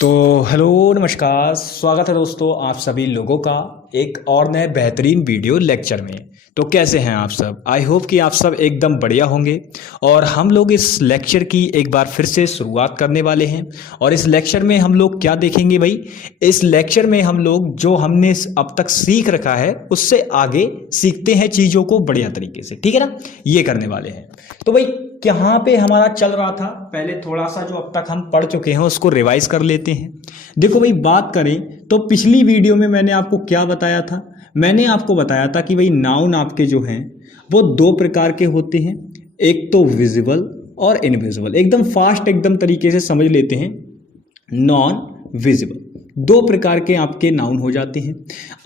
तो हेलो नमस्कार, स्वागत है दोस्तों आप सभी लोगों का एक और नए बेहतरीन वीडियो लेक्चर में। तो कैसे हैं आप सब? आई होप कि आप सब एकदम बढ़िया होंगे। और हम लोग इस लेक्चर की एक बार फिर से शुरुआत करने वाले हैं। और इस लेक्चर में हम लोग क्या देखेंगे भाई? इस लेक्चर में हम लोग जो हमने अब तक सीख रखा है उससे आगे सीखते हैं चीज़ों को बढ़िया तरीके से, ठीक है ना? ये करने वाले हैं। तो भाई कहाँ पे हमारा चल रहा था, पहले थोड़ा सा जो अब तक हम पढ़ चुके हैं उसको रिवाइज कर लेते हैं। देखो भाई, बात करें तो पिछली वीडियो में मैंने आपको क्या बताया था? मैंने आपको बताया था कि भाई नाउन आपके जो हैं वो दो प्रकार के होते हैं, एक तो विजिबल और इनविजिबल। एकदम फास्ट एकदम तरीके से समझ लेते हैं। नॉन विजिबल दो प्रकार के आपके नाउन हो जाते हैं।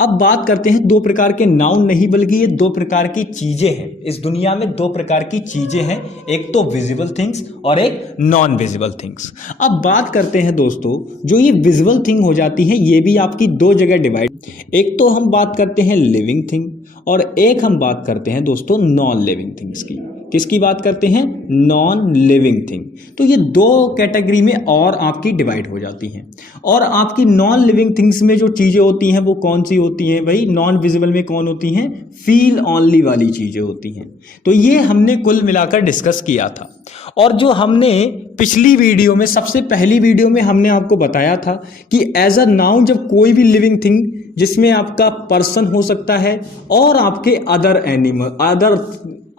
अब बात करते हैं, दो प्रकार के नाउन नहीं बल्कि ये दो प्रकार की चीजें हैं। इस दुनिया में दो प्रकार की चीजें हैं, एक तो विजिबल थिंग्स और एक नॉन विजिबल थिंग्स। अब बात करते हैं दोस्तों, जो ये विजिबल थिंग हो जाती है ये भी आपकी दो जगह डिवाइड, एक तो हम बात करते हैं लिविंग थिंग और एक हम बात करते हैं दोस्तों नॉन लिविंग थिंग्स की। किसकी बात करते हैं? Non living thing. तो ये दो कैटेगरी में और आपकी डिवाइड हो जाती हैं। और आपकी नॉन लिविंग थिंग्स में जो चीज़ें होती हैं वो कौन सी होती हैं भाई? नॉन विजिबल में कौन होती हैं? फील ओनली वाली चीज़ें होती हैं। तो ये हमने कुल मिलाकर डिस्कस किया था। और जो हमने पिछली वीडियो में, सबसे पहली वीडियो में हमने आपको बताया था कि एज अ नाउन जब कोई भी लिविंग थिंग जिसमें आपका पर्सन हो सकता है और आपके अदर एनिमल, अदर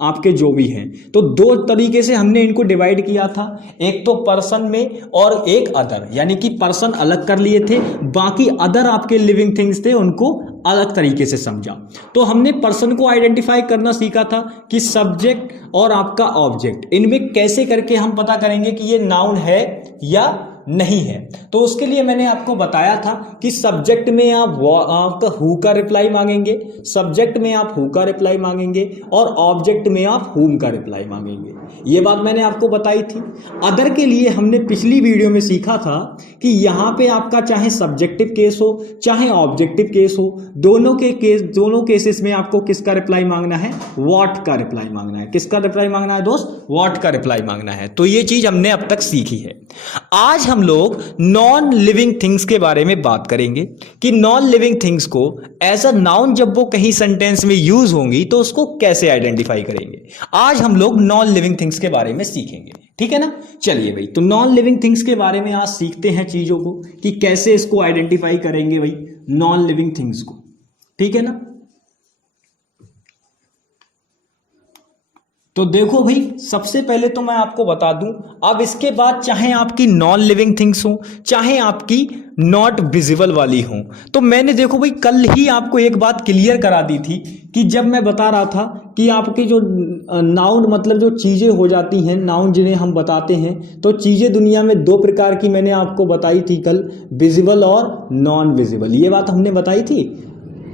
आपके जो भी हैं, तो दो तरीके से हमने इनको डिवाइड किया था। एक तो पर्सन में और एक अदर, यानी कि पर्सन अलग कर लिए थे, बाकी अदर आपके लिविंग थिंग्स थे उनको अलग तरीके से समझा। तो हमने पर्सन को आइडेंटिफाई करना सीखा था कि सब्जेक्ट और आपका ऑब्जेक्ट, इनमें कैसे करके हम पता करेंगे कि ये नाउन है या नहीं है। तो उसके लिए मैंने आपको बताया था कि सब्जेक्ट में आप आपका हु का रिप्लाई मांगेंगे, सब्जेक्ट में आप हु का रिप्लाई मांगेंगे और ऑब्जेक्ट में आप हुम का रिप्लाई मांगेंगे। ये बात मैंने आपको बताई थी। अदर के लिए हमने पिछली वीडियो में सीखा था कि यहां पे आपका चाहे सब्जेक्टिव केस हो चाहे ऑब्जेक्टिव केस हो, दोनों केसेस में आपको किसका रिप्लाई मांगना है? व्हाट का रिप्लाई मांगना है। किसका रिप्लाई मांगना है दोस्त? व्हाट का रिप्लाई मांगना है। तो ये चीज हमने अब तक सीखी है। आज हम लोग नॉन लिविंग थिंग्स के बारे में बात करेंगे कि नॉन लिविंग थिंग्स को एज अ नाउन जब वो कहीं सेंटेंस में यूज होंगी तो उसको कैसे आइडेंटिफाई करेंगे। आज हम लोग नॉन लिविंग थिंग्स के बारे में सीखेंगे, ठीक है ना? चलिए भाई, तो नॉन लिविंग थिंग्स के बारे में आज सीखते हैं चीजों को कि कैसे इसको आइडेंटिफाई करेंगे भाई, नॉन लिविंग थिंग्स को, ठीक है ना? तो देखो भाई, सबसे पहले तो मैं आपको बता दूं, अब इसके बाद चाहे आपकी नॉन लिविंग थिंग्स हो चाहे आपकी नॉट विजिबल वाली हो, तो मैंने देखो भाई कल ही आपको एक बात क्लियर करा दी थी कि जब मैं बता रहा था कि आपकी जो नाउन मतलब जो चीज़ें हो जाती हैं, नाउन जिन्हें हम बताते हैं, तो चीज़ें दुनिया में दो प्रकार की मैंने आपको बताई थी कल, विजिबल और नॉन विजिबल। ये बात हमने बताई थी।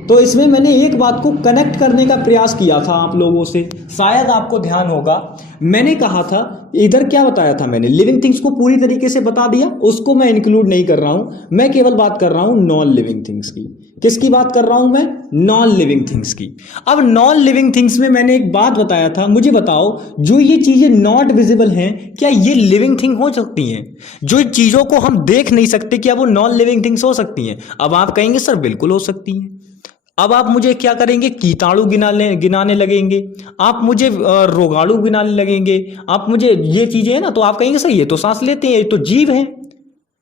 तो इसमें मैंने एक बात को कनेक्ट करने का प्रयास किया था आप लोगों से, शायद आपको ध्यान होगा। मैंने कहा था, इधर क्या बताया था मैंने? लिविंग थिंग्स को पूरी तरीके से बता दिया, उसको मैं इंक्लूड नहीं कर रहा हूं, मैं केवल बात कर रहा हूं नॉन लिविंग थिंग्स की। किसकी बात कर रहा हूं मैं? नॉन लिविंग थिंग्स की। अब नॉन लिविंग थिंग्स में मैंने एक बात बताया था, मुझे बताओ जो ये चीजें नॉट विजिबल हैं क्या ये लिविंग थिंग हो सकती हैं? जो चीजों को हम देख नहीं सकते क्या वो नॉन लिविंग थिंग्स हो सकती हैं? अब आप कहेंगे सर बिल्कुल हो सकती हैं। अब आप मुझे क्या करेंगे? कीटाणु गिनाने लगेंगे, आप मुझे रोगाणु गिनाने लगेंगे, आप मुझे ये चीजें हैं ना, तो आप कहेंगे सर ये तो सांस लेते हैं, ये तो जीव हैं।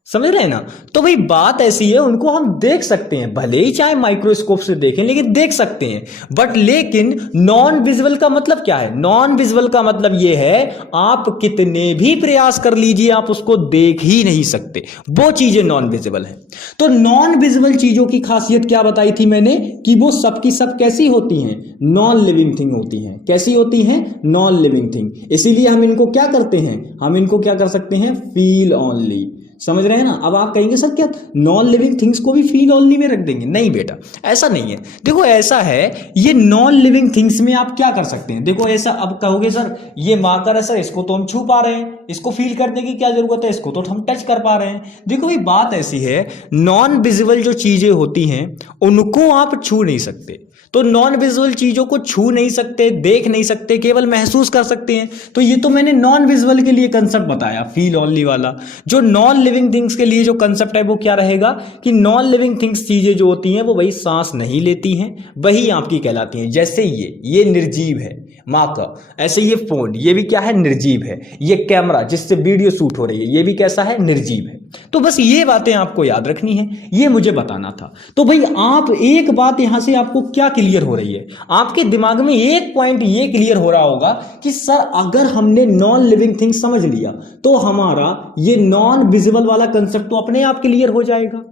समझ रहे हैं ना? तो भाई बात ऐसी है, उनको हम देख सकते हैं, भले ही चाहे माइक्रोस्कोप से देखें लेकिन देख सकते हैं। बट लेकिन नॉन विजिबल का मतलब क्या है? नॉन विजिबल का मतलब ये है आप कितने भी प्रयास कर लीजिए आप उसको देख ही नहीं सकते, वो चीजें नॉन विजिबल हैं। तो नॉन विजिबल चीजों की खासियत क्या बताई थी मैंने? कि वो सबकी सब कैसी होती हैं? नॉन लिविंग थिंग होती हैं। कैसी होती हैं? Non living thing. इसीलिए हम इनको क्या करते हैं? हम इनको क्या कर सकते हैं? Feel only. समझ रहे हैं ना? अब आप कहेंगे सर क्या नॉन लिविंग थिंग्स को भी फील ओनली में रख देंगे? नहीं बेटा, ऐसा नहीं है। देखो ऐसा है, ये नॉन लिविंग थिंग्स में आप क्या कर सकते हैं? देखो ऐसा, अब कहोगे सर ये मार्कर है सर, इसको तो हम छू पा रहे हैं, इसको फील करने की क्या जरूरत है, इसको तो हम टच कर पा रहे हैं। देखो भाई बात ऐसी है, नॉन विजिबल जो चीजें होती हैं उनको आप छू नहीं सकते। तो नॉन विजुअल चीजों को छू नहीं सकते, देख नहीं सकते, केवल महसूस कर सकते हैं। तो ये तो मैंने नॉन विजुअल के लिए कंसेप्ट बताया, फील ओनली वाला। जो नॉन लिविंग थिंग्स के लिए जो कंसेप्ट है वो क्या रहेगा कि नॉन लिविंग थिंग्स चीजें जो होती हैं वो वही सांस नहीं लेती हैं, वही आपकी कहलाती हैं। जैसे ये निर्जीव है माँ का, ऐसे ये फोन, ये भी क्या है, निर्जीव है। ये कैमरा जिससे वीडियो शूट हो रही है, ये भी कैसा है, निर्जीव है। तो बस ये बातें आपको याद रखनी है, ये मुझे बताना था। तो भाई आप एक बात यहां से आपको क्या क्लियर हो रही है, आपके दिमाग में एक पॉइंट ये क्लियर हो रहा होगा कि सर अगर हमने नॉन लिविंग थिंग समझ लिया तो हमारा ये नॉन विजिबल वाला कंसेप्ट तो अपने आप क्लियर हो जाएगा।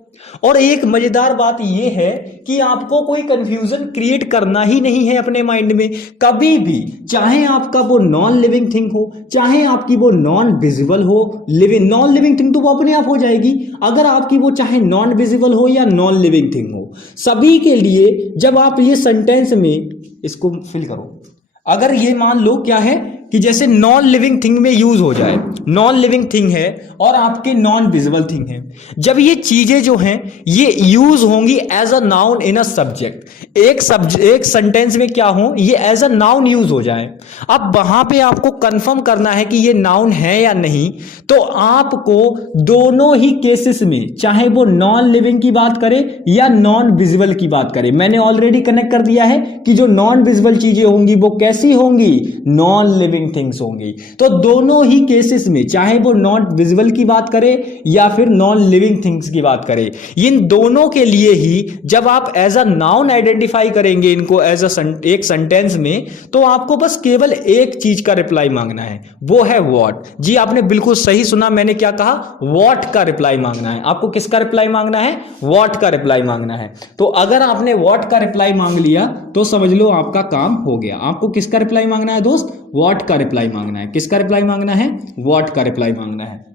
और एक मजेदार बात यह है कि आपको कोई कंफ्यूजन क्रिएट करना ही नहीं है अपने माइंड में कभी भी, चाहे आपका वो नॉन लिविंग थिंग हो, चाहे आपकी वो नॉन विजिबल हो। नॉन लिविंग थिंग तो वो अपने आप हो जाएगी, अगर आपकी वो चाहे नॉन विजिबल हो या नॉन लिविंग थिंग हो। सभी के लिए जब आप ये सेंटेंस में इसको फिल करो, अगर ये मान लो क्या है कि जैसे नॉन लिविंग थिंग में यूज हो जाए, नॉन लिविंग थिंग है और आपके नॉन विजिबल थिंग है, जब ये चीजें जो हैं ये यूज होंगी as a noun in a subject, एक सेंटेंस में क्या हो, ये एज अ नाउन यूज हो जाए। अब वहां पे आपको कंफर्म करना है कि ये नाउन है या नहीं, तो आपको दोनों ही केसेस में, चाहे वो नॉन लिविंग की बात करें या नॉन विजिबल की बात करें, मैंने ऑलरेडी कनेक्ट कर दिया है कि जो नॉन विजिबल चीजें होंगी वो कैसी होंगी, नॉन लिविंग थिंग्स होंगी। तो दोनों ही केसेस में, चाहे वो नॉन विजिबल की बात करें या फिर नॉन लिविंग थिंग्स की बात करें, इन दोनों के लिए ही जब आप एज अ नाउन आइडेंटिफाई करेंगे इनको एज अ एक सेंटेंस में, तो आपको बस केवल एक चीज का रिप्लाई मांगना है, वो है व्हाट। जी आपने बिल्कुल सही सुना, मैंने क्या कहा, व्हाट का रिप्लाई मांगना है। आपको किसका रिप्लाई मांगना है, व्हाट का रिप्लाई मांगना है। तो अगर आपने व्हाट का रिप्लाई मांग लिया तो समझ लो आपका काम हो गया। आपको किसका रिप्लाई मांगना है दोस्त, व्हाट का रिप्लाई मांगना है। किसका रिप्लाई मांगना है, व्हाट का रिप्लाई मांगना है।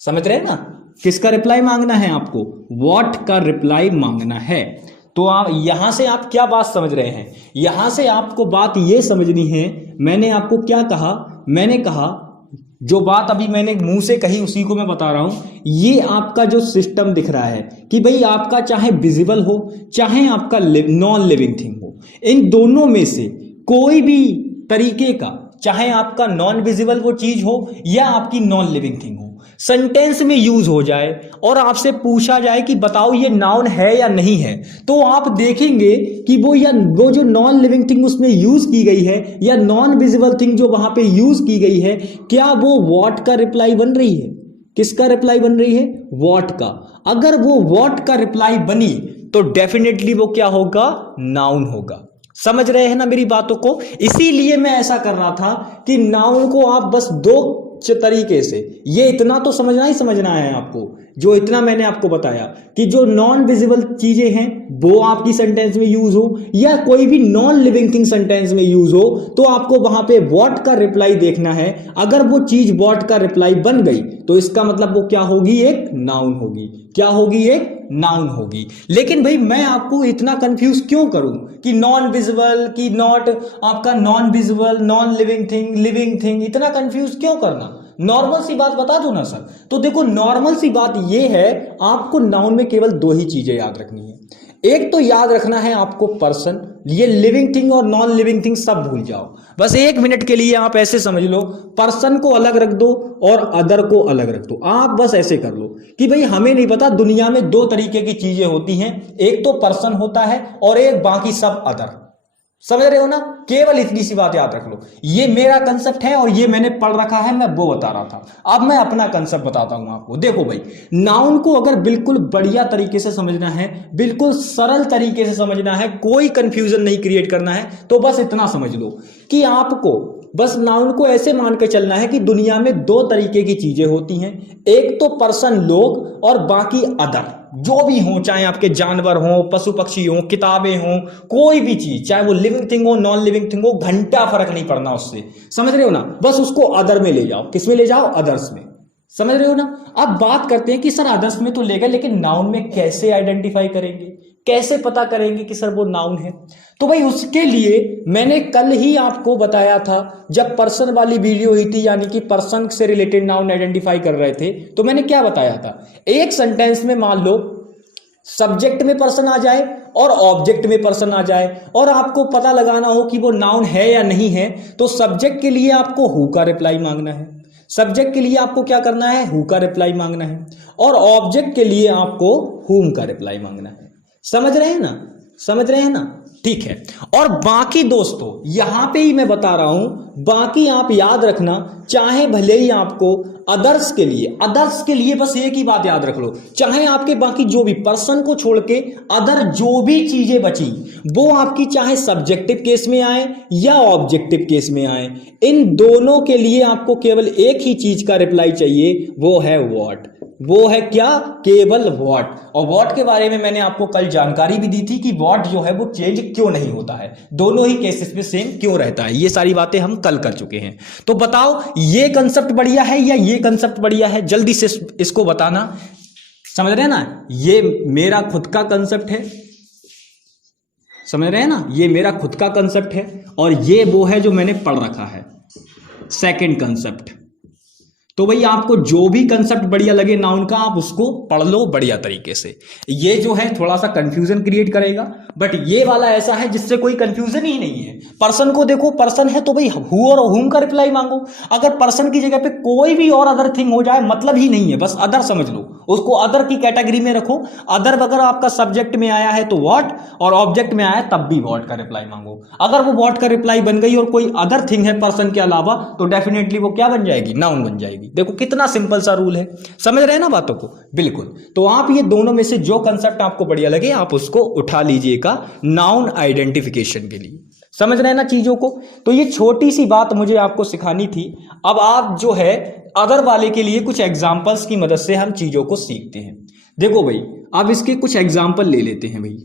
समझ रहे हैं ना, किसका रिप्लाई मांगना है, आपको व्हाट का रिप्लाई मांगना है। तो आप यहां से आप क्या बात समझ रहे हैं, यहां से आपको बात यह समझनी है, मैंने आपको क्या कहा, मैंने कहा जो बात अभी मैंने मुंह से कही उसी को मैं बता रहा हूं। ये आपका जो सिस्टम दिख रहा है कि भाई आपका चाहे विजिबल हो चाहे आपका नॉन लिविंग थिंग हो, इन दोनों में से कोई भी तरीके का, चाहे आपका नॉन विजिबल वो चीज हो या आपकी नॉन लिविंग थिंग हो, सेंटेंस में यूज हो जाए और आपसे पूछा जाए कि बताओ ये नाउन है या नहीं है, तो आप देखेंगे कि वो जो नॉन लिविंग थिंग उसमें यूज की गई है या नॉन विजिबल थिंग जो वहां पे यूज की गई है, क्या वो व्हाट का रिप्लाई बन रही है। किसका रिप्लाई बन रही है, व्हाट का। अगर वो व्हाट का रिप्लाई बनी तो डेफिनेटली वो क्या होगा, नाउन होगा। समझ रहे हैं ना मेरी बातों को, इसीलिए मैं ऐसा कर रहा था कि नाउन को आप बस दो तरीके से, ये इतना तो समझना ही समझना है आपको, जो इतना मैंने आपको बताया कि जो नॉन विजिबल चीजें हैं वो आपकी सेंटेंस में यूज हो या कोई भी नॉन लिविंग थिंग सेंटेंस में यूज हो, तो आपको वहां पे व्हाट का रिप्लाई देखना है। अगर वो चीज व्हाट का रिप्लाई बन गई तो इसका मतलब वो क्या होगी, एक नाउन होगी। क्या होगी, एक नाउन होगी। लेकिन भाई मैं आपको इतना कंफ्यूज क्यों करूं कि नॉन विजिबल की नॉट, आपका non visible, non living thing, इतना कंफ्यूज क्यों करना, नॉर्मल सी बात बता दो ना सर। तो देखो नॉर्मल सी बात यह है, आपको नाउन में केवल दो ही चीजें याद रखनी है। एक तो याद रखना है आपको पर्सन, ये लिविंग थिंग और नॉन लिविंग थिंग सब भूल जाओ। बस एक मिनट के लिए आप ऐसे समझ लो, पर्सन को अलग रख दो और अदर को अलग रख दो। आप बस ऐसे कर लो कि भाई हमें नहीं पता, दुनिया में दो तरीके की चीजें होती हैं, एक तो पर्सन होता है और एक बाकी सब अदर। समझ रहे हो ना, केवल इतनी सी बात याद रख लो। ये मेरा कंसेप्ट है और ये मैंने पढ़ रखा है, मैं वो बता रहा था। अब मैं अपना कंसेप्ट बताता हूं आपको। देखो भाई, नाउन को अगर बिल्कुल बढ़िया तरीके से समझना है, बिल्कुल सरल तरीके से समझना है, कोई कंफ्यूजन नहीं क्रिएट करना है, तो बस इतना समझ लो कि आपको बस नाउन को ऐसे मान के चलना है कि दुनिया में दो तरीके की चीजें होती हैं, एक तो पर्सन लोग और बाकी अदर, जो भी हो, चाहे आपके जानवर हो, पशु पक्षी हो, किताबें हो, कोई भी चीज, चाहे वो लिविंग थिंग हो, नॉन लिविंग थिंग हो, घंटा फर्क नहीं पड़ना उससे। समझ रहे हो ना, बस उसको अदर में ले जाओ। किस में ले जाओ, अदर्स में। समझ रहे हो ना। अब बात करते हैं कि सर अदर्स में तो ले गए, लेकिन नाउन में कैसे आइडेंटिफाई करेंगे, कैसे पता करेंगे कि सर वो नाउन है। तो भाई उसके लिए मैंने कल ही आपको बताया था, जब पर्सन वाली वीडियो हुई थी, यानी कि पर्सन से रिलेटेड नाउन आइडेंटिफाई कर रहे थे, तो मैंने क्या बताया था, एक सेंटेंस में मान लो सब्जेक्ट में पर्सन आ जाए और ऑब्जेक्ट में पर्सन आ जाए और आपको पता लगाना हो कि वो नाउन है या नहीं है, तो सब्जेक्ट के लिए आपको हु का रिप्लाई मांगना है, सब्जेक्ट के लिए आपको क्या करना है, हु का रिप्लाई मांगना है, और ऑब्जेक्ट के लिए आपको हुम का रिप्लाई मांगना है। समझ रहे हैं ना, समझ रहे हैं ना, ठीक है। और बाकी दोस्तों यहां पे ही मैं बता रहा हूं, बाकी आप याद रखना, चाहे भले ही आपको अदर्स के लिए बस एक ही बात याद रख लो, चाहे आपके बाकी जो भी पर्सन को छोड़ के अदर जो भी चीजें बची वो आपकी चाहे सब्जेक्टिव केस में आए या ऑब्जेक्टिव केस में आए, इन दोनों के लिए आपको केवल एक ही चीज का रिप्लाई चाहिए, वो है व्हाट। वो है क्या, केवल व्हाट। और व्हाट के बारे में मैंने आपको कल जानकारी भी दी थी कि व्हाट जो है वो चेंज क्यों नहीं होता है, दोनों ही केसेस में सेम क्यों रहता है, ये सारी बातें हम कल कर चुके हैं। तो बताओ ये कंसेप्ट बढ़िया है या ये कंसेप्ट बढ़िया है, जल्दी से इसको बताना। समझ रहे हैं ना, ये मेरा खुद का कंसेप्ट है, समझ रहे हैं ना, ये मेरा खुद का कंसेप्ट है, और ये वो है जो मैंने पढ़ रखा है, सेकंड कंसेप्ट। तो भाई आपको जो भी कंसेप्ट बढ़िया लगे नाउन का, आप उसको पढ़ लो बढ़िया तरीके से। ये जो है थोड़ा सा कंफ्यूजन क्रिएट करेगा, बट ये वाला ऐसा है जिससे कोई कंफ्यूजन ही नहीं है। पर्सन को देखो, पर्सन है तो भाई हु और हुम का रिप्लाई मांगो। अगर पर्सन की जगह पे कोई भी और अदर थिंग हो जाए मतलब ही नहीं है, बस अदर समझ लो, उसको अदर की कैटेगरी में रखो। अदर अगर आपका सब्जेक्ट में आया है तो व्हाट, और ऑब्जेक्ट में आया है तब भी व्हाट का रिप्लाई मांगो। अगर वो व्हाट का रिप्लाई बन गई और कोई अदर थिंग है पर्सन के अलावा, तो डेफिनेटली वो क्या बन जाएगी, नाउन बन जाएगी। देखो कितना सिंपल सा रूल है, समझ रहे हैं ना बातों को, बिल्कुल। तो आप ये दोनों में से जो कंसेप्ट आपको बढ़िया लगे आप उसको उठा लीजिएगा नाउन आइडेंटिफिकेशन के लिए। समझ रहे हैं ना चीजों को। तो ये छोटी सी बात मुझे आपको सिखानी थी। अब आप जो है अदर वाले के लिए कुछ एग्जांपल्स की मदद से हम चीजों को सीखते हैं। देखो भाई, अब इसके कुछ एग्जांपल ले लेते हैं भाई,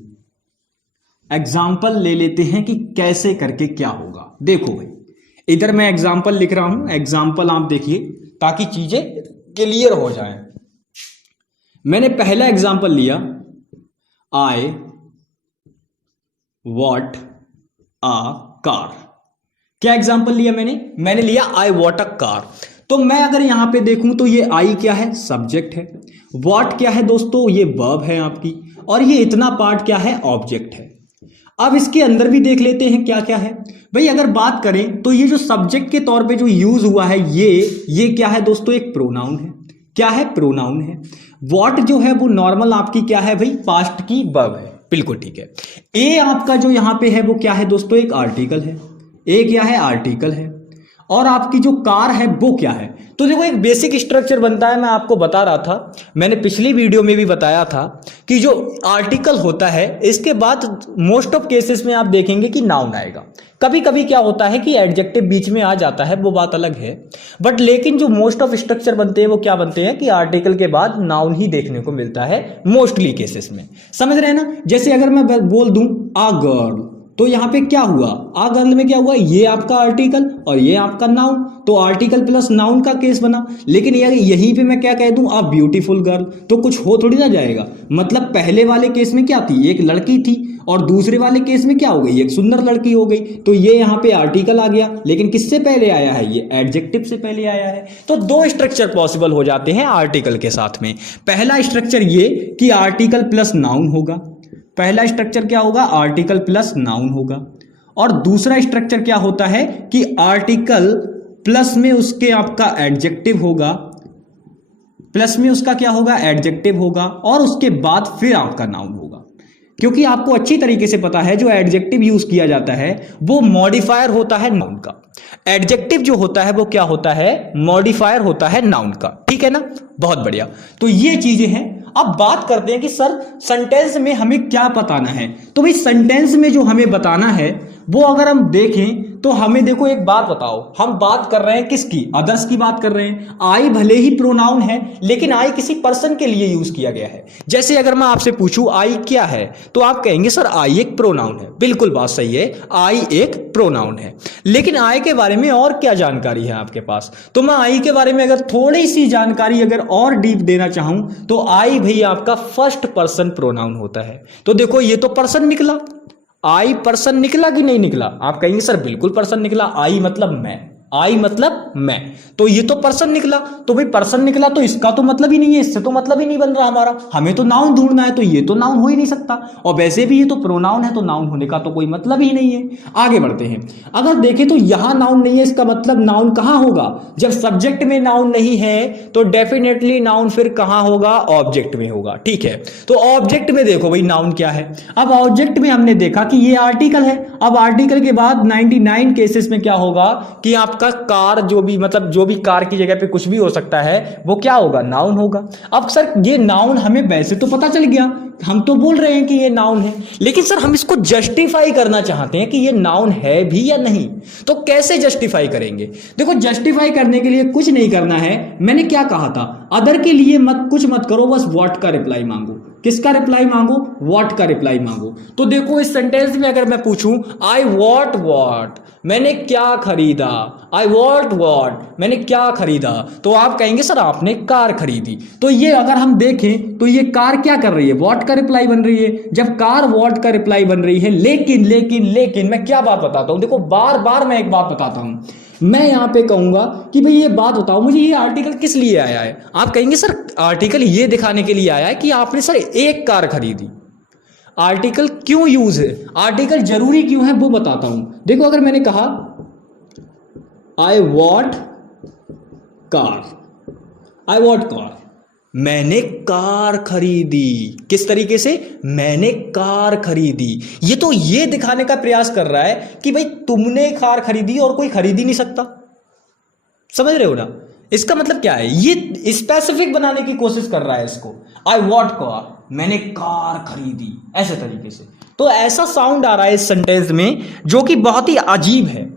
एग्जांपल ले लेते हैं कि कैसे करके क्या होगा। देखो भाई, इधर मैं एग्जांपल लिख रहा हूं, एग्जांपल आप देखिए ताकि चीजें क्लियर हो जाएं। मैंने पहला एग्जांपल लिया, आई वॉट अ कार। क्या एग्जांपल लिया मैंने लिया आई वॉट अ कार। तो मैं अगर यहां पे देखूं तो ये आई क्या है, सब्जेक्ट है। वॉट क्या है दोस्तों, ये वर्ब है आपकी, और ये इतना पार्ट क्या है, ऑब्जेक्ट है। अब इसके अंदर भी देख लेते हैं क्या क्या है भाई। अगर बात करें तो ये जो सब्जेक्ट के तौर पे जो यूज हुआ है ये क्या है दोस्तों, एक प्रोनाउन है। क्या है, प्रोनाउन है। व्हाट जो है वो नॉर्मल आपकी क्या है भाई, पास्ट की वर्ब है, बिल्कुल ठीक है। ए आपका जो यहां पे है वो क्या है दोस्तों, एक आर्टिकल है। ए क्या है, आर्टिकल है। और आपकी जो कार है वो क्या है। तो देखो एक बेसिक स्ट्रक्चर बनता है, मैं आपको बता रहा था, मैंने पिछली वीडियो में भी बताया था कि जो आर्टिकल होता है इसके बाद मोस्ट ऑफ केसेस में आप देखेंगे कि नाउन आएगा। कभी कभी क्या होता है कि एडजेक्टिव बीच में आ जाता है, वो बात अलग है, बट लेकिन जो मोस्ट ऑफ स्ट्रक्चर बनते हैं वो क्या बनते हैं कि आर्टिकल के बाद नाउन ही देखने को मिलता है मोस्टली केसेस में। समझ रहे हैं ना। जैसे अगर मैं बोल दूं आ गर्ल, तो यहां पे क्या हुआ, आ गर्ल में क्या हुआ, ये आपका आर्टिकल और ये आपका नाउन, तो आर्टिकल प्लस नाउन का केस बना। लेकिन यहीं पे मैं क्या कह दूं, आ ब्यूटीफुल गर्ल, तो कुछ हो थोड़ी ना जाएगा। मतलब पहले वाले केस में क्या थी, एक लड़की थी, और दूसरे वाले केस में क्या हो गई, एक सुंदर लड़की हो गई। तो ये यहाँ पे आर्टिकल आ गया, लेकिन किससे पहले आया है, ये एडजेक्टिव से पहले आया है। तो दो स्ट्रक्चर पॉसिबल हो जाते हैं आर्टिकल के साथ में। पहला स्ट्रक्चर ये कि आर्टिकल प्लस नाउन होगा, पहला स्ट्रक्चर क्या होगा, आर्टिकल प्लस नाउन होगा। और दूसरा स्ट्रक्चर क्या होता है कि आर्टिकल प्लस में उसके आपका एडजेक्टिव होगा, प्लस में उसका क्या होगा, एडजेक्टिव होगा, और उसके बाद फिर आपका नाउन होगा। क्योंकि आपको अच्छी तरीके से पता है जो एडजेक्टिव यूज किया जाता है वो मॉडिफायर होता है नाउन का। एडजेक्टिव जो होता है वो क्या होता है, मॉडिफायर होता है नाउन का, ठीक है ना। बहुत बढ़िया। तो ये चीजें हैं। अब बात करते हैं कि सर सेंटेंस में हमें क्या बताना है। तो भाई सेंटेंस में जो हमें बताना है वो अगर हम देखें तो हमें देखो एक बात बताओ, हम बात कर रहे हैं किसकी, अदर्स की बात कर रहे हैं। आई भले ही प्रोनाउन है लेकिन आई किसी पर्सन के लिए यूज किया गया है। जैसे अगर मैं आपसे पूछूं आई क्या है तो आप कहेंगे सर आई एक प्रोनाउन है। बिल्कुल बात सही है, आई एक प्रोनाउन है। लेकिन आई के बारे में और क्या जानकारी है आपके पास, तो मैं आई के बारे में अगर थोड़ी सी जानकारी अगर और डीप देना चाहूं तो आई भाई आपका फर्स्ट पर्सन प्रोनाउन होता है। तो देखो ये तो पर्सन निकला, आई पर्सन निकला कि नहीं निकला, आप कहेंगे सर बिल्कुल पर्सन निकला। आई मतलब मैं, आई मतलब मैं, तो ये तो पर्सन निकला, तो भाई पर्सन निकला तो इसका तो मतलब ही नहीं है, इससे तो मतलब ही नहीं बन रहा हमारा, हमें तो नाउन ढूंढना है, तो ये तो नाउन हो ही नहीं सकता, और वैसे भी ये तो प्रोनाउन है, तो नाउन होने का तो कोई मतलब ही नहीं है। आगे बढ़ते हैं, अगर देखें तो यहां नाउन नहीं है, इसका मतलब नाउन कहां होगा, जब सब्जेक्ट में नाउन नहीं है तो डेफिनेटली नाउन फिर कहां होगा, ऑब्जेक्ट में होगा। ठीक है, तो ऑब्जेक्ट में देखो भाई नाउन क्या है। अब ऑब्जेक्ट में हमने देखा कि ये आर्टिकल है, अब आर्टिकल के बाद 99 केसेस में क्या होगा कि आपका कार, जो भी मतलब जो भी कार की जगह पे कुछ भी हो सकता है, वो क्या होगा, नाउन होगा। अब सर ये नाउन हमें वैसे तो पता चल गया, हम तो बोल रहे हैं कि ये नाउन है, लेकिन सर हम इसको जस्टिफाई करना चाहते हैं कि ये नाउन है भी या नहीं, तो कैसे जस्टिफाई करेंगे। देखो जस्टिफाई करने के लिए कुछ नहीं करना है, मैंने क्या कहा था, अदर के लिए कुछ मत करो, बस व्हाट का रिप्लाई मांगो। किसका रिप्लाई मांगो, व्हाट का रिप्लाई मांगो। तो देखो इस सेंटेंस में अगर मैं पूछूं आई वॉट व्हाट, मैंने क्या खरीदा, आई वॉट व्हाट मैंने क्या खरीदा, तो आप कहेंगे सर आपने कार खरीदी। तो ये अगर हम देखें तो ये कार क्या कर रही है, व्हाट का रिप्लाई बन रही है, जब कार व्हाट का रिप्लाई बन रही है। लेकिन लेकिन लेकिन मैं क्या बात बताता हूं, देखो बार बार मैं एक बात बताता हूं, मैं यहां पे कहूंगा कि भाई ये बात बताओ मुझे, ये आर्टिकल किस लिए आया है। आप कहेंगे सर आर्टिकल ये दिखाने के लिए आया है कि आपने सर एक कार खरीदी। आर्टिकल क्यों यूज है, आर्टिकल जरूरी क्यों है वो बताता हूं। देखो अगर मैंने कहा I want car, I want car, मैंने कार खरीदी, किस तरीके से, मैंने कार खरीदी। ये तो ये दिखाने का प्रयास कर रहा है कि भाई तुमने कार खरीदी और कोई खरीद ही नहीं सकता। समझ रहे हो ना, इसका मतलब क्या है, ये स्पेसिफिक बनाने की कोशिश कर रहा है इसको, आई वॉट कार, मैंने कार खरीदी, ऐसे तरीके से। तो ऐसा साउंड आ रहा है इस सेंटेंस में जो कि बहुत ही अजीब है।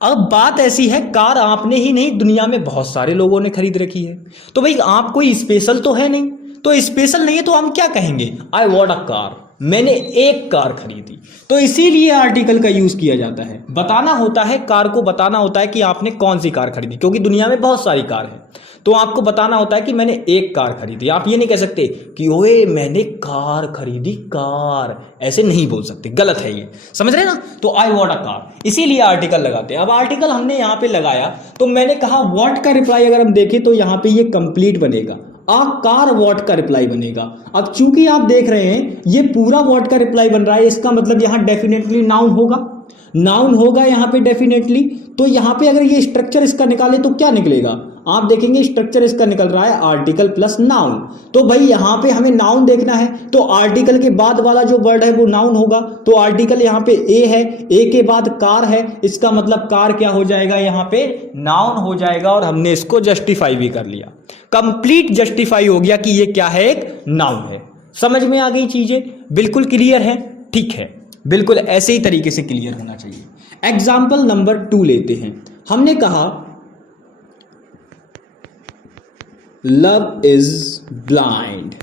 अब बात ऐसी है, कार आपने ही नहीं दुनिया में बहुत सारे लोगों ने खरीद रखी है, तो भाई आप कोई स्पेशल तो है नहीं, तो स्पेशल नहीं है तो हम क्या कहेंगे, आई वॉट अ कार, मैंने एक कार खरीदी। तो इसीलिए आर्टिकल का यूज किया जाता है, बताना होता है, कार को बताना होता है कि आपने कौन सी कार खरीदी, क्योंकि दुनिया में बहुत सारी कार है, तो आपको बताना होता है कि मैंने एक कार खरीदी। आप ये नहीं कह सकते कि ओए मैंने कार खरीदी, कार, ऐसे नहीं बोल सकते, गलत है ये, समझ रहे ना। तो आई वॉट अ कार, इसीलिए आर्टिकल लगाते हैं। अब आर्टिकल हमने यहां पे लगाया, तो मैंने कहा व्हाट का रिप्लाई अगर हम देखें तो यहां पे ये कंप्लीट बनेगा, आ कार व्हाट का रिप्लाई बनेगा। अब चूंकि आप देख रहे हैं ये पूरा व्हाट का रिप्लाई बन रहा है, इसका मतलब यहां डेफिनेटली नाउन होगा, नाउन होगा यहां पे डेफिनेटली। तो यहां पे अगर ये स्ट्रक्चर इसका निकाले तो क्या निकलेगा, आप देखेंगे स्ट्रक्चर इसका निकल रहा है आर्टिकल प्लस नाउन। तो भाई यहां पे हमें नाउन देखना है, तो आर्टिकल के बाद वाला जो वर्ड है वो नाउन होगा। तो आर्टिकल यहां पे ए है, ए के बाद कार है, इसका मतलब कार क्या हो जाएगा, यहां पे नाउन हो जाएगा, और हमने इसको जस्टिफाई भी कर लिया, कंप्लीट जस्टिफाई हो गया कि ये क्या है, एक नाउन है। समझ में आ गई चीजें, बिल्कुल क्लियर है, ठीक है, बिल्कुल ऐसे ही तरीके से क्लियर होना चाहिए। एग्जाम्पल नंबर 2 लेते हैं। हमने कहा लव इज ब्लाइंड,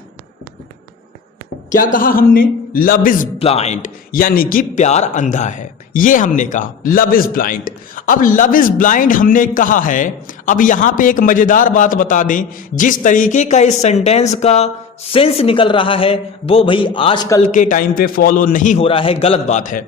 क्या कहा हमने, लव इज ब्लाइंड, यानी कि प्यार अंधा है, ये हमने कहा लव इज ब्लाइंड। अब लव इज ब्लाइंड हमने कहा है, अब यहां पे एक मजेदार बात बता दें, जिस तरीके का इस सेंटेंस का सेंस निकल रहा है वो भाई आजकल के टाइम पे फॉलो नहीं हो रहा है, गलत बात है।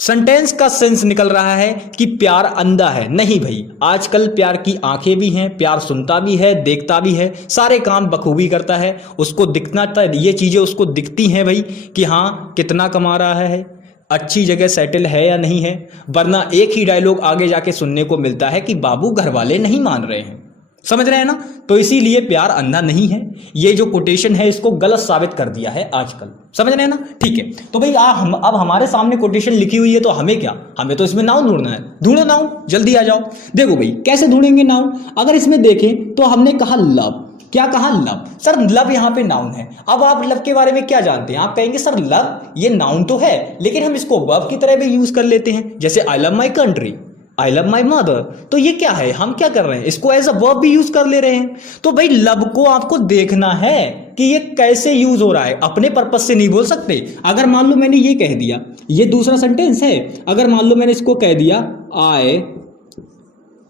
सेंटेंस का सेंस निकल रहा है कि प्यार अंधा है, नहीं भाई, आजकल प्यार की आंखें भी हैं, प्यार सुनता भी है, देखता भी है, सारे काम बखूबी करता है, उसको दिखना, ये चीजें उसको दिखती हैं भाई कि हाँ कितना कमा रहा है, अच्छी जगह सेटल है या नहीं है, वरना एक ही डायलॉग आगे जाके सुनने को मिलता है कि बाबू घर वाले नहीं मान रहे हैं। समझ रहे हैं ना, तो इसीलिए प्यार अंधा नहीं है, ये जो कोटेशन है इसको गलत साबित कर दिया है आजकल। समझ रहे हैं ना, ठीक है। तो भाई अब हमारे सामने कोटेशन लिखी हुई है, तो हमें क्या, हमें तो इसमें नाउन ढूंढना है, ढूंढो नाउन, जल्दी आ जाओ। देखो भाई कैसे ढूंढेंगे नाउन, अगर इसमें देखें तो हमने कहा लव, क्या कहा, लव, सर लव यहां पे नाउन है। अब आप लव के बारे में क्या जानते हैं, आप कहेंगे सर लव ये नाउन तो है, लेकिन हम इसको वर्ब की तरह भी यूज कर लेते हैं, जैसे I love my country, I love my mother. तो ये क्या है, हम क्या कर रहे हैं, इसको एज अ वर्ब भी यूज कर ले रहे हैं। तो भाई लव को आपको देखना है कि ये कैसे यूज हो रहा है, अपने पर्पस से नहीं बोल सकते। अगर मान लो मैंने ये कह दिया, ये दूसरा सेंटेंस है, अगर मान लो मैंने इसको कह दिया आई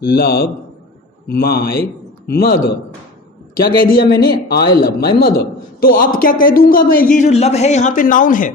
लव माई मदर, क्या कह दिया मैंने, आई लव माई मदर, तो अब क्या कह दूंगा मैं, ये जो लव है यहां पे नाउन है,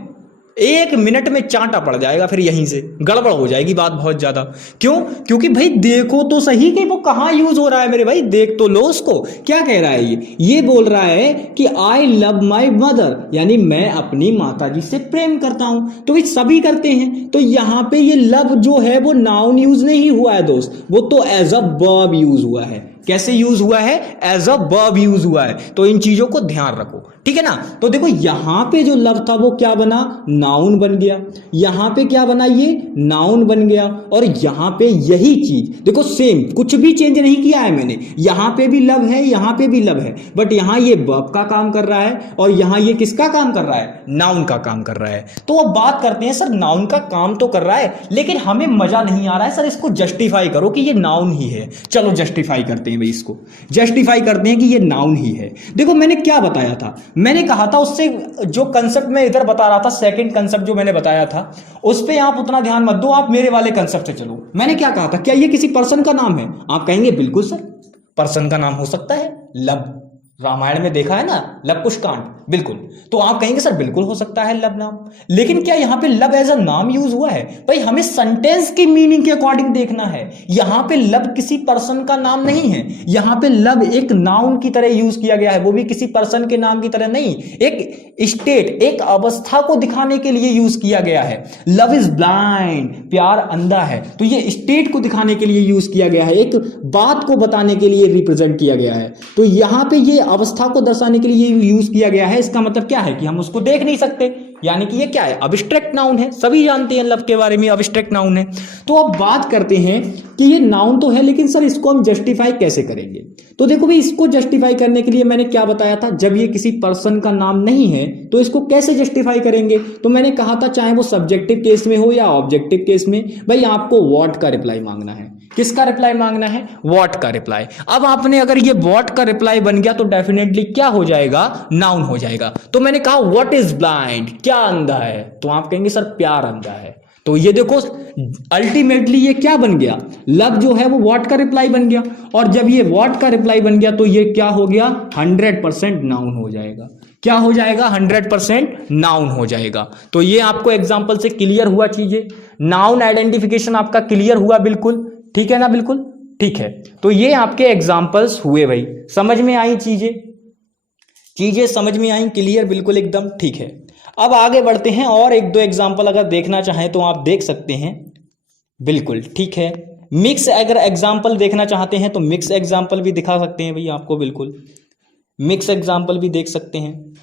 1 मिनट में चांटा पड़ जाएगा, फिर यहीं से गड़बड़ हो जाएगी बात बहुत ज्यादा। क्यों? क्योंकि भाई देखो तो सही कि वो कहाँ यूज हो रहा है मेरे भाई, देख तो लो उसको। क्या कह रहा है ये बोल रहा है कि आई लव माई मदर, यानी मैं अपनी माता जी से प्रेम करता हूं। तो भाई सभी करते हैं, तो यहां पे ये लव जो है वो नाउन यूज नहीं हुआ है दोस्त, वो तो एज अ वर्ब यूज हुआ है। कैसे यूज हुआ है? एज अ वर्ब यूज हुआ है। तो इन चीजों को ध्यान रखो, ठीक है ना। तो देखो यहां पे जो लव था वो क्या बना? नाउन बन गया। यहां पे क्या बना? ये नाउन बन गया। और यहां पे यही चीज देखो सेम, कुछ भी चेंज नहीं किया है मैंने। यहां पे भी लव है, यहां पे भी लव है, बट यहां ये वर्ब का काम कर रहा है और यहां ये किसका काम कर रहा है? नाउन का काम कर रहा है। तो अब बात करते हैं सर नाउन का काम तो कर रहा है लेकिन हमें मजा नहीं आ रहा है सर, इसको जस्टिफाई करो कि ये नाउन ही है। चलो जस्टिफाई करते हैं भाई, इसको जस्टिफाई करते हैं कि ये नाउन ही है। देखो मैंने क्या बताया था, मैंने कहा था उससे जो कंसेप्ट मैं इधर बता रहा था, सेकंड कंसेप्ट जो मैंने बताया था उस पे आप उतना ध्यान मत दो, आप मेरे वाले कंसेप्ट से चलो। मैंने क्या कहा था? क्या ये किसी पर्सन का नाम है? आप कहेंगे बिल्कुल सर, पर्सन का नाम हो सकता है। लव, रामायण में देखा है ना, लव कुश कांड, बिल्कुल। तो आप कहेंगे सर बिल्कुल हो सकता है लव नाम, लेकिन क्या यहां पे लव एज अ नाम यूज हुआ है? भाई हमें सेंटेंस की मीनिंग के अकॉर्डिंग देखना है। यहां पे लव किसी पर्सन का नाम नहीं है, यहां पे लव एक नाउन की तरह यूज किया गया है, वो भी किसी पर्सन के नाम की तरह नहीं, एक स्टेट, एक अवस्था को दिखाने के लिए यूज किया गया है। लव इज ब्लाइंड, प्यार अंधा है, तो ये स्टेट को दिखाने के लिए यूज किया गया है, एक बात को बताने के लिए रिप्रेजेंट किया गया है। तो यहां पे ये अवस्था को दर्शाने के लिए यूज किया गया है। इसका मतलब क्या है कि हम उसको देख नहीं सकते, यानी कि ये क्या है? अब्स्ट्रैक्ट नाउन है। सभी जानते हैं लव के बारे में, अब्स्ट्रैक्ट नाउन है। तो अब बात करते हैं कि ये नाउन तो है लेकिन सर इसको हम जस्टिफाई कैसे करेंगे? तो देखो भाई, इसको जस्टिफाई करने के लिए मैंने क्या बताया था, जब ये किसी पर्सन का नाम नहीं है तो इसको कैसे जस्टिफाई करेंगे? तो मैंने कहा था चाहे वो सब्जेक्टिव केस में हो या ऑब्जेक्टिव केस में, भाई आपको व्हाट का रिप्लाई मांगना है। किसका रिप्लाई मांगना है? व्हाट का रिप्लाई। अब आपने अगर ये व्हाट का रिप्लाई बन गया तो डेफिनेटली क्या हो जाएगा? नाउन हो जाएगा। तो मैंने कहा व्हाट इज ब्लाइंड, क्या अंधा है? तो आप कहेंगे सर प्यार अंधा है। तो ये देखो अल्टीमेटली ये क्या बन गया? लव जो है वो व्हाट का रिप्लाई बन गया, और जब ये व्हाट का रिप्लाई बन गया तो ये क्या हो गया? 100% नाउन हो जाएगा। क्या हो जाएगा? 100% नाउन हो जाएगा। तो ये आपको एग्जांपल से क्लियर हुआ चीजें, नाउन आइडेंटिफिकेशन आपका क्लियर हुआ बिल्कुल, ठीक है ना? बिल्कुल ठीक है। तो ये आपके एग्जांपल्स हुए भाई, समझ में आई चीजें? चीजें समझ में आई, क्लियर बिल्कुल एकदम ठीक है। अब आगे बढ़ते हैं और एक दो एग्जांपल अगर देखना चाहें तो आप देख सकते हैं, बिल्कुल ठीक है। मिक्स अगर एग्जांपल देखना चाहते हैं तो मिक्स एग्जांपल भी दिखा सकते हैं भाई आपको, बिल्कुल मिक्स एग्जांपल भी देख सकते हैं।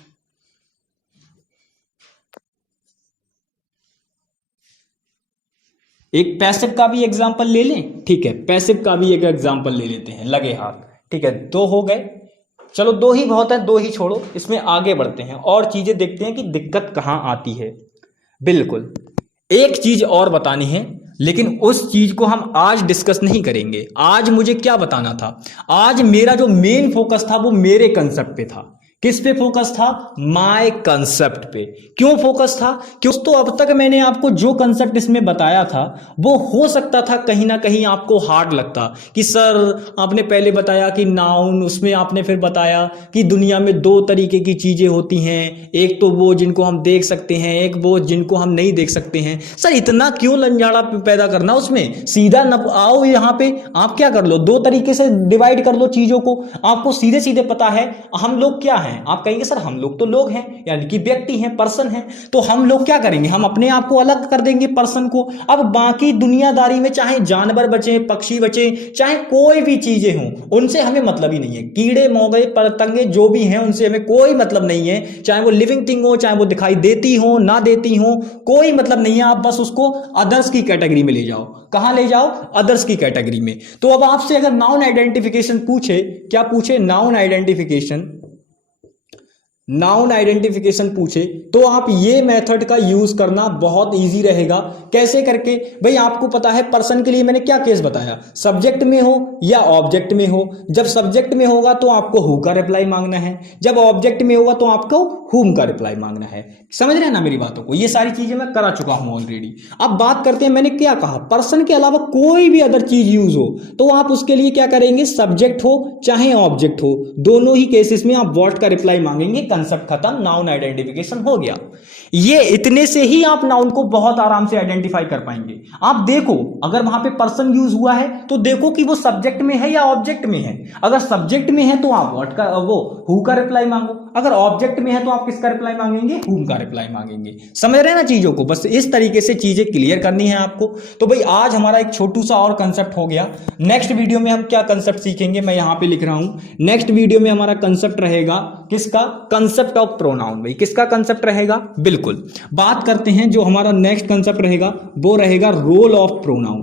एक पैसिव का भी एग्जांपल ले लें, ठीक है, पैसिव का भी एक एग्जांपल ले लेते हैं, लगे हाथ, ठीक है। दो हो गए, चलो दो ही बहुत है, दो ही छोड़ो, इसमें आगे बढ़ते हैं और चीजें देखते हैं कि दिक्कत कहां आती है। बिल्कुल एक चीज और बतानी है, लेकिन उस चीज को हम आज डिस्कस नहीं करेंगे। आज मुझे क्या बताना था? आज मेरा जो मेन फोकस था वो मेरे कंसेप्ट पे था। किस पे फोकस था? माय कंसेप्ट पे। क्यों फोकस था? क्यों तो अब तक मैंने आपको जो कंसेप्ट इसमें बताया था वो हो सकता था कहीं ना कहीं आपको हार्ड लगता कि सर आपने पहले बताया कि नाउन, उसमें आपने फिर बताया कि दुनिया में दो तरीके की चीजें होती हैं, एक तो वो जिनको हम देख सकते हैं, एक वो जिनको हम नहीं देख सकते हैं। सर इतना क्यों लंजाड़ा पैदा करना उसमें? सीधा न आओ यहाँ पे, आप क्या कर लो, दो तरीके से डिवाइड कर लो चीजों को, आपको सीधे सीधे पता है हम लोग क्या हैं। आप कहेंगे सर हम लोग तो लोग हैं, यानी कि व्यक्ति हैं, पर्सन हैं, तो हम लोग क्या करेंगे? हम अपने आप को अलग कर देंगे पर्सन को। अब बाकी दुनियादारी में चाहे जानवर बचे, पक्षी बचे, चाहे कोई भी चीजें हों, उनसे हमें मतलब ही नहीं है। कीड़े मौगे पतंगे जो भी हैं उनसे हमें कोई मतलब नहीं है, चाहे वो लिविंग थिंग हो, चाहे वो दिखाई देती हो ना देती हो, कोई मतलब नहीं है। आप बस उसको अदर्स की कैटेगरी में ले जाओ। कहां ले जाओ? अदर्स की कैटेगरी में। तो अब आपसे अगर नाउन आइडेंटिफिकेशन पूछे, क्या पूछे? नाउन आइडेंटिफिकेशन, नाउन आइडेंटिफिकेशन पूछे तो आप ये मेथड का यूज करना बहुत इजी रहेगा। कैसे करके? भाई आपको पता है पर्सन के लिए मैंने क्या केस बताया, सब्जेक्ट में हो या ऑब्जेक्ट में हो। जब सब्जेक्ट में होगा तो आपको हु का रिप्लाई मांगना है, जब ऑब्जेक्ट में होगा तो आपको हुम का रिप्लाई मांगना है। समझ रहे हैं ना मेरी बातों को? ये सारी चीजें मैं करा चुका हूं ऑलरेडी। अब बात करते हैं, मैंने क्या कहा, पर्सन के अलावा कोई भी अदर चीज यूज हो तो आप उसके लिए क्या करेंगे? सब्जेक्ट हो चाहे ऑब्जेक्ट हो, दोनों ही केसेस में आप व्हाट का रिप्लाई मांगेंगे। कंसेप्ट खत्म, नाउन आइडेंटिफिकेशन हो गया। ये इतने से ही आप नाउन को बहुत आराम से आइडेंटिफाई कर पाएंगे। आप देखो अगर वहां पे पर्सन यूज हुआ है तो देखो कि वो सब्जेक्ट में है या ऑब्जेक्ट में है। अगर सब्जेक्ट में है तो आप व्हाट का वो हु का रिप्लाई मांगो, अगर ऑब्जेक्ट में है तो आप किसका रिप्लाई मांगेंगे, हुम का रिप्लाई मांगेंगे। समझ रहे हैं ना चीजों को, बस इस तरीके से चीजें क्लियर करनी है आपको। तो भाई आज हमारा एक छोटू सा और कंसेप्ट हो गया। नेक्स्ट वीडियो में हम क्या कंसेप्ट सीखेंगे मैं यहां पे लिख रहा हूं। नेक्स्ट वीडियो में हमारा कंसेप्ट रहेगा किसका, कंसेप्ट ऑफ प्रोनाउन। भाई किसका कंसेप्ट रहेगा, बिल्कुल बात करते हैं। जो हमारा नेक्स्ट कंसेप्ट रहेगा वो रहेगा रोल ऑफ प्रोनाउन।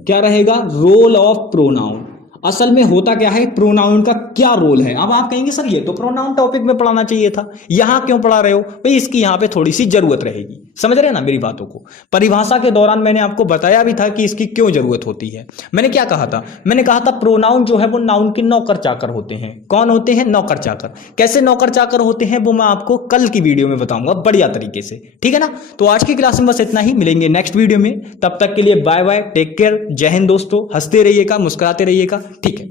क्या रहेगा, रोल ऑफ प्रोनाउन। असल में होता क्या है, प्रोनाउन का क्या रोल है। अब आप कहेंगे सर ये तो प्रोनाउन टॉपिक में पढ़ाना चाहिए था, यहां क्यों पढ़ा रहे हो। भाई इसकी यहां पे थोड़ी सी जरूरत रहेगी, समझ रहे हैं ना मेरी बातों को। परिभाषा के दौरान मैंने आपको बताया भी था कि इसकी क्यों जरूरत होती है। मैंने क्या कहा था, मैंने कहा था प्रोनाउन जो है वो नाउन के नौकर चाकर होते हैं। कौन होते हैं, नौकर चाकर। कैसे नौकर चाकर होते हैं वो मैं आपको कल की वीडियो में बताऊंगा बढ़िया तरीके से, ठीक है ना। तो आज की क्लास में बस इतना ही, मिलेंगे नेक्स्ट वीडियो में। तब तक के लिए बाय बाय, टेक केयर, जय हिंद दोस्तों। हंसते रहिएगा, मुस्कुराते रहिएगा, ठीक है।